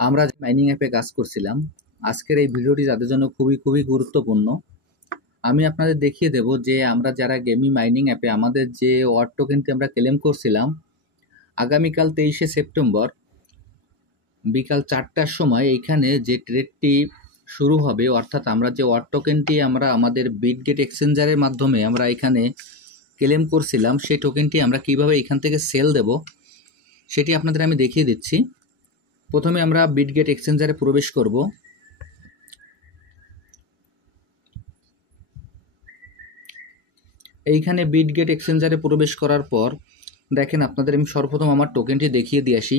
আমরা যে মাইনিং অ্যাপে কাজ করছিলাম, আজকের এই ভিডিওটি তাদের জন্য খুবই গুরুত্বপূর্ণ। আমি আপনাদের দেখিয়ে দেব যে আমরা যারা গেমি মাইনিং অ্যাপে আমাদের যে ওয়ার টোকেনটি আমরা ক্লেম করছিলাম, আগামীকাল 23শে সেপ্টেম্বর বিকাল 4টার সময় এইখানে যে ট্রেডটি শুরু হবে, অর্থাৎ আমরা যে ওয়ার টোকেনটি আমরা আমাদের বিটগেট এক্সচেঞ্জারের মাধ্যমে আমরা এখানে ক্লেম করছিলাম, সেই টোকেনটি আমরা কিভাবে এখান থেকে সেল দেব সেটি আপনাদের আমি দেখিয়ে দিচ্ছি। প্রথমে আমরা বিটগেট এক্সচেঞ্জারে প্রবেশ করব। এইখানে বিটগেট এক্সচেঞ্জারে প্রবেশ করার পর দেখেন, আপনাদের আমি সর্বপ্রথম আমার টোকেনটি দেখিয়ে দিয়ে আসি।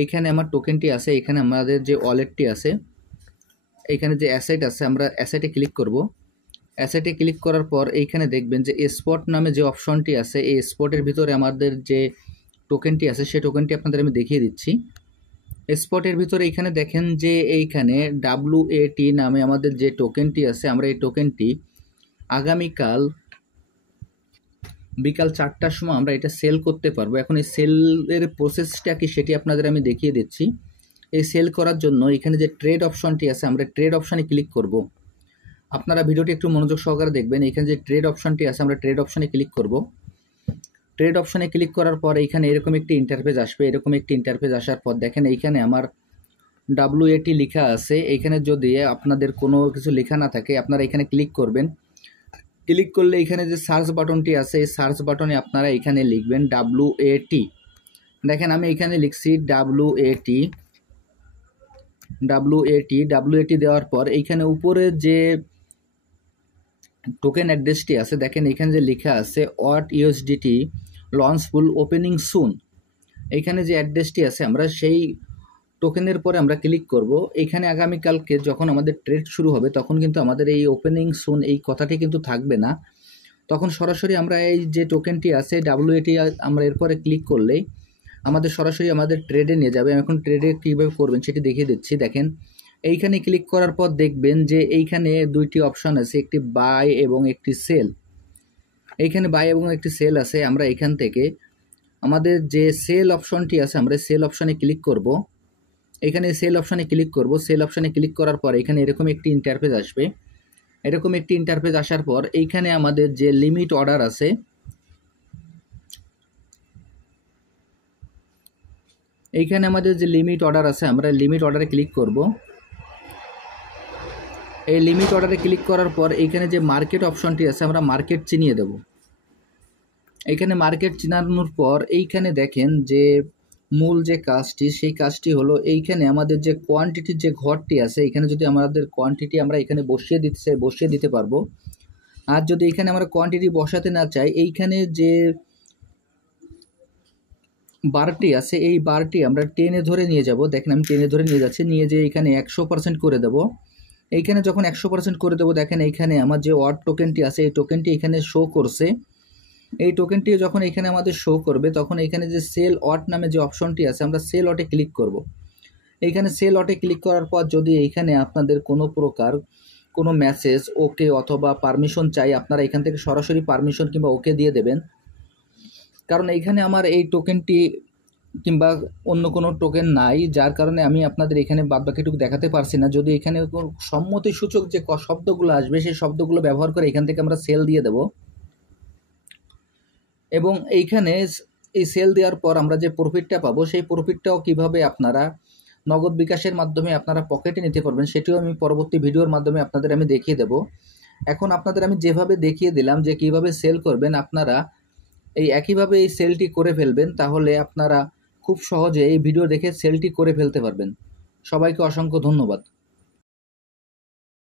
এইখানে আমার টোকেনটি আছে, এখানে আমাদের যে ওয়ালেটটি আছে, এইখানে যে অ্যাসেট আছে, আমরা অ্যাসেটে ক্লিক করব। অ্যাসেটে ক্লিক করার পর এইখানে দেখবেন যে স্পট নামে যে অপশনটি আছে, এই স্পটের ভিতরে আমাদের যে টোকেনটি আছে সেই টোকেনটি আপনাদের আমি দেখিয়ে দিচ্ছি। স্পটের ভিতরে এইখানে দেখেন যে এইখানে WAT নামে আমাদের যে টোকেনটি আছে, আমরা এই টোকেনটি আগামীকাল বিকাল 4টার সময় আমরা এটা সেল করতে পারবো। এখন এই সেলের প্রসেসটা কি সেটি আপনাদের আমি দেখিয়ে দিচ্ছি। এই সেল করার জন্য এখানে যে ট্রেড অপশনটি আছে, আমরা ট্রেড অপশানে ক্লিক করব। আপনারা ভিডিওটি একটু মনোযোগ সহকারে দেখবেন। এখানে যে ট্রেড অপশনটি আছে, আমরা ট্রেড অপশানে ক্লিক করব। ট্রেড অপশানে ক্লিক করার পর এইখানে এরকম একটি ইন্টারফেস আসবে। এরকম একটি ইন্টারফেস আসার পর দেখেন এইখানে আমার WAT লেখা আছে। এইখানে যদি আপনাদের কোনো কিছু লেখা না থাকে, আপনারা এখানে ক্লিক করবেন। ক্লিক করলে এখানে যে সার্চ বাটনটি আছে, এই সার্চ বাটনে আপনারা এখানে লিখবেন WAT। দেখেন আমি এখানে লিখছি WAT দেওয়ার পর এইখানে উপরে যে টোকেন অ্যাড্রেসটি আছে, দেখেন এখানে যে লেখা আছে ওয়াট USDT লঞ্চফুল ওপেনিং সুন। এইখানে যে অ্যাড্রেসটি আছে, আমরা সেই টোকেনের পরে আমরা ক্লিক করব। এখানে আগামীকালকে যখন আমাদের ট্রেড শুরু হবে তখন কিন্তু আমাদের এই ওপেনিং সুন এই কথাটি কিন্তু থাকবে না। তখন সরাসরি আমরা এই যে টোকেনটি আছে WAT, আমরা এরপরে ক্লিক করলেই আমাদের সরাসরি আমাদের ট্রেডে নিয়ে যাবে। এখন ট্রেডে কীভাবে করবেন সেটি দেখিয়ে দিচ্ছি। দেখেন এইখানে ক্লিক করার পর দেখবেন যে এইখানে দুইটি অপশন আছে, একটি বাই এবং একটি সেল। এইখানে বাই এবং একটি সেল আছে। আমরা এখান থেকে আমাদের যে সেল অপশনটি আছে, আমরা সেল অপশনে ক্লিক করব। এখানে সেল অপশানে ক্লিক করব। সেল অপশানে ক্লিক করার পর এখানে এরকম একটি ইন্টারফেস আসবে। এরকম একটি ইন্টারফেস আসার পর এইখানে আমাদের যে লিমিট অর্ডার আছে, এইখানে আমাদের যে লিমিট অর্ডার আছে, আমরা লিমিট অর্ডারে ক্লিক করব। এই লিমিট অর্ডারে ক্লিক করার পর এইখানে যে মার্কেট অপশনটি আছে, আমরা মার্কেট চিনিয়ে দেব। এইখানে মার্কেট চিনানোর পর এইখানে দেখেন যে মূল যে কাজটি, সেই কাজটি হলো এইখানে আমাদের যে কোয়ান্টিটির যে ঘরটি আছে, এখানে যদি আমাদের কোয়ান্টিটি আমরা এখানে বসিয়ে দিতে পারবো। আর যদি এখানে আমরা কোয়ান্টিটি বসাতে না চাই, এইখানে যে বারটি আছে এই বারটি আমরা টেনে ধরে নিয়ে যাব। দেখেন আমি টেনে ধরে নিয়ে যাচ্ছি, নিয়ে যে এখানে 100% করে দেব। এইখানে যখন 100% করে দেবো, দেখেন এইখানে আমার যে ওয়ার্ড টোকেনটি আছে এই টোকেনটি এখানে শো করছে। এই টোকেনটি যখন এখানে আমাদের শো করবে তখন এখানে যে সেল অট নামে যে অপশনটি আছে, আমরা সেল অটে ক্লিক করব। এইখানে সেল অটে ক্লিক করার পর যদি এইখানে আপনাদের কোনো প্রকার কোনো মেসেজ ওকে অথবা পারমিশন চাই, আপনারা এখান থেকে সরাসরি পারমিশন কিংবা ওকে দিয়ে দেবেন। কারণ এইখানে আমার এই টোকেনটি কিংবা অন্য কোনো টোকেন নাই, যার কারণে আমি আপনাদের এখানে বাদবাকিটুকু দেখাতে পারছি না। যদি এখানে সম্মতিসূচক যে শব্দগুলো আসবে সেই শব্দগুলো ব্যবহার করে এখান থেকে আমরা সেল দিয়ে দেব। এবং এইখানে এই সেল দেওয়ার পর আমরা যে প্রফিটটা পাবো, সেই প্রফিটটাও কিভাবে আপনারা নগদ বিকাশের মাধ্যমে আপনারা পকেটে নিতে পারবেন সেটিও আমি পরবর্তী ভিডিওর মাধ্যমে আপনাদের আমি দেখিয়ে দেব। এখন আপনাদের আমি যেভাবে দেখিয়ে দিলাম যে কিভাবে সেল করবেন, আপনারা এই একইভাবে এই সেলটি করে ফেলবেন। তাহলে আপনারা খুব সহজে এই ভিডিও দেখে সেলটি করে ফেলতে পারবেন। সবাইকে অসংখ্য ধন্যবাদ।